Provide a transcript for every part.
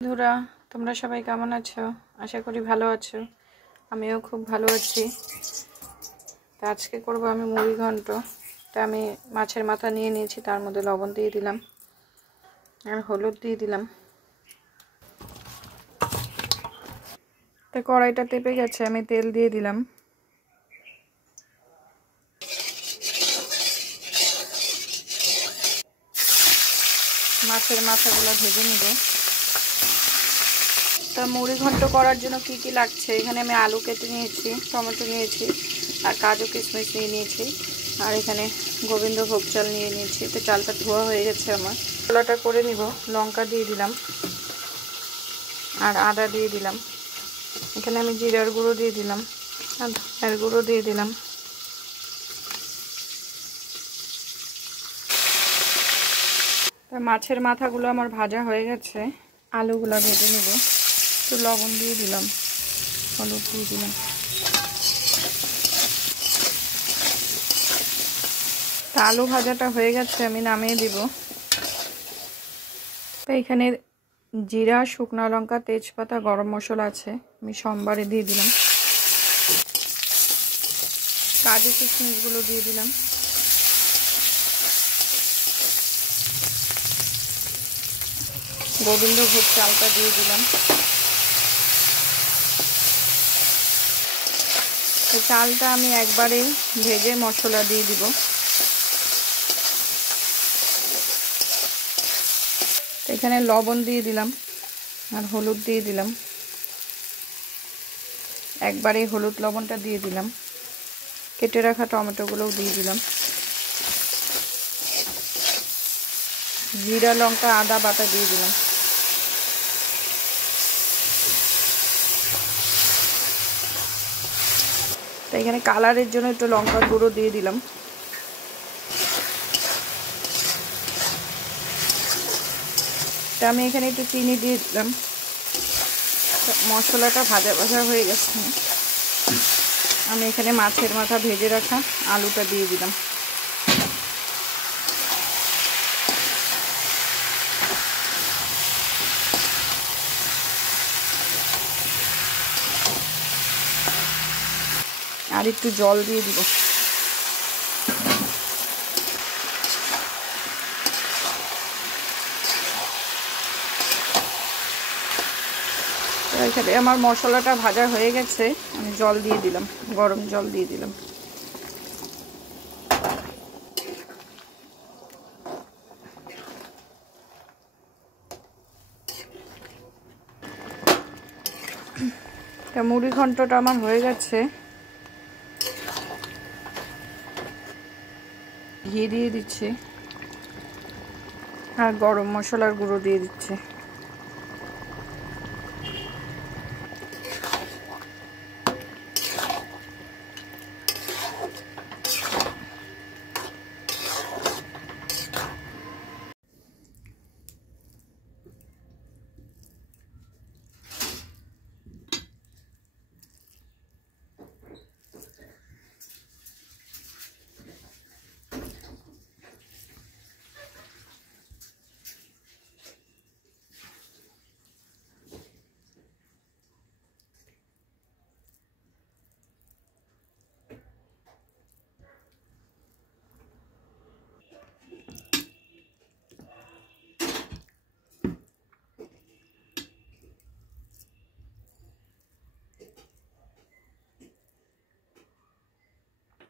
বন্ধুরা, তোমরা সবাই কেমন আছো? আশা করি ভালো আছো। আমিও খুব ভালো আছি। তো আজকে করব আমি মুড়ি ঘন্ট। তা আমি মাছের মাথা নিয়ে নিয়েছি, তার মধ্যে লবণ দিয়ে দিলাম আর হলুদ দিয়ে দিলাম। তো কড়াইটা তেপে গেছে, আমি তেল দিয়ে দিলাম। মাছের মাথাগুলো ভেজে নিব। তা মুড়ি ঘন্ট করার জন্য কি কি লাগছে, এখানে আমি আলু কেটে নিয়েছি, টমেটো নিয়েছি আর কাজু কিশমিশ নিয়ে নিয়েছি, আর এখানে গোবিন্দভোগ চাল নিয়ে নিয়েছি। তো চালটা ধোয়া হয়ে গেছে আমার। মশলাটা করে নিব। লঙ্কা দিয়ে দিলাম আর আদা দিয়ে দিলাম। এখানে আমি জিরার গুঁড়ো দিয়ে দিলাম আর ধনের গুঁড়ো দিয়ে দিলাম। তা মাছের মাথাগুলো আমার ভাজা হয়ে গেছে, আলুগুলো ভেজে নেব। একটু লবণ দিয়ে দিলাম, হলুদ দিয়ে দিলাম। তা আলু ভাজাটা হয়ে গেছে, আমি নামিয়ে দিব। তো এখানে জিরা, শুকনো লঙ্কা, তেজপাতা, গরম মশলা আছে, আমি সোমবারে দিয়ে দিলাম। কাজু কিশমিশগুলো দিয়ে দিলাম। গোবিন্দভোগ চালটা দিয়ে দিলাম। তো চালটা আমি একবারে ভেজে মশলা দিয়ে দিব। এখানে লবণ দিয়ে দিলাম আর হলুদ দিয়ে দিলাম। একবারে হলুদ লবণটা দিয়ে দিলাম। কেটে রাখা টমেটোগুলোও দিয়ে দিলাম। জিরা, লঙ্কা, আদা বাটা দিয়ে দিলাম। তো এখানে কালারের জন্য একটু লঙ্কার গুঁড়ো দিয়ে দিলাম। তা আমি এখানে একটু চিনি দিয়ে দিলাম। মশলাটা ভাজা ভাজা হয়ে গেছে, আমি এখানে মাছের মাথা ভেজে রাখা আলুটা দিয়ে দিলাম। আর একটু জল দিয়ে দিব। এখানে আমার মশলাটা ভাজা হয়ে গেছে, আমি জল দিয়ে দিলাম, গরম জল দিয়ে দিলাম। মুড়ি ঘন্টটা আমার হয়ে গেছে। ঘি দিয়ে দিচ্ছি আর গরম মশলার গুঁড়ো দিয়ে দিচ্ছি।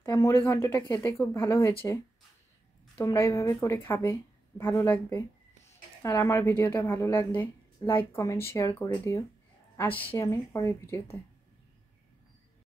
তাই মুড়ি ঘন্টটা খেতে খুব ভালো হয়েছে। তোমরা এইভাবে করে খাবে, ভালো লাগবে। আর আমার ভিডিওটা ভালো লাগলে লাইক, কমেন্ট, শেয়ার করে দিও। আসছি আমি পরের ভিডিওতে।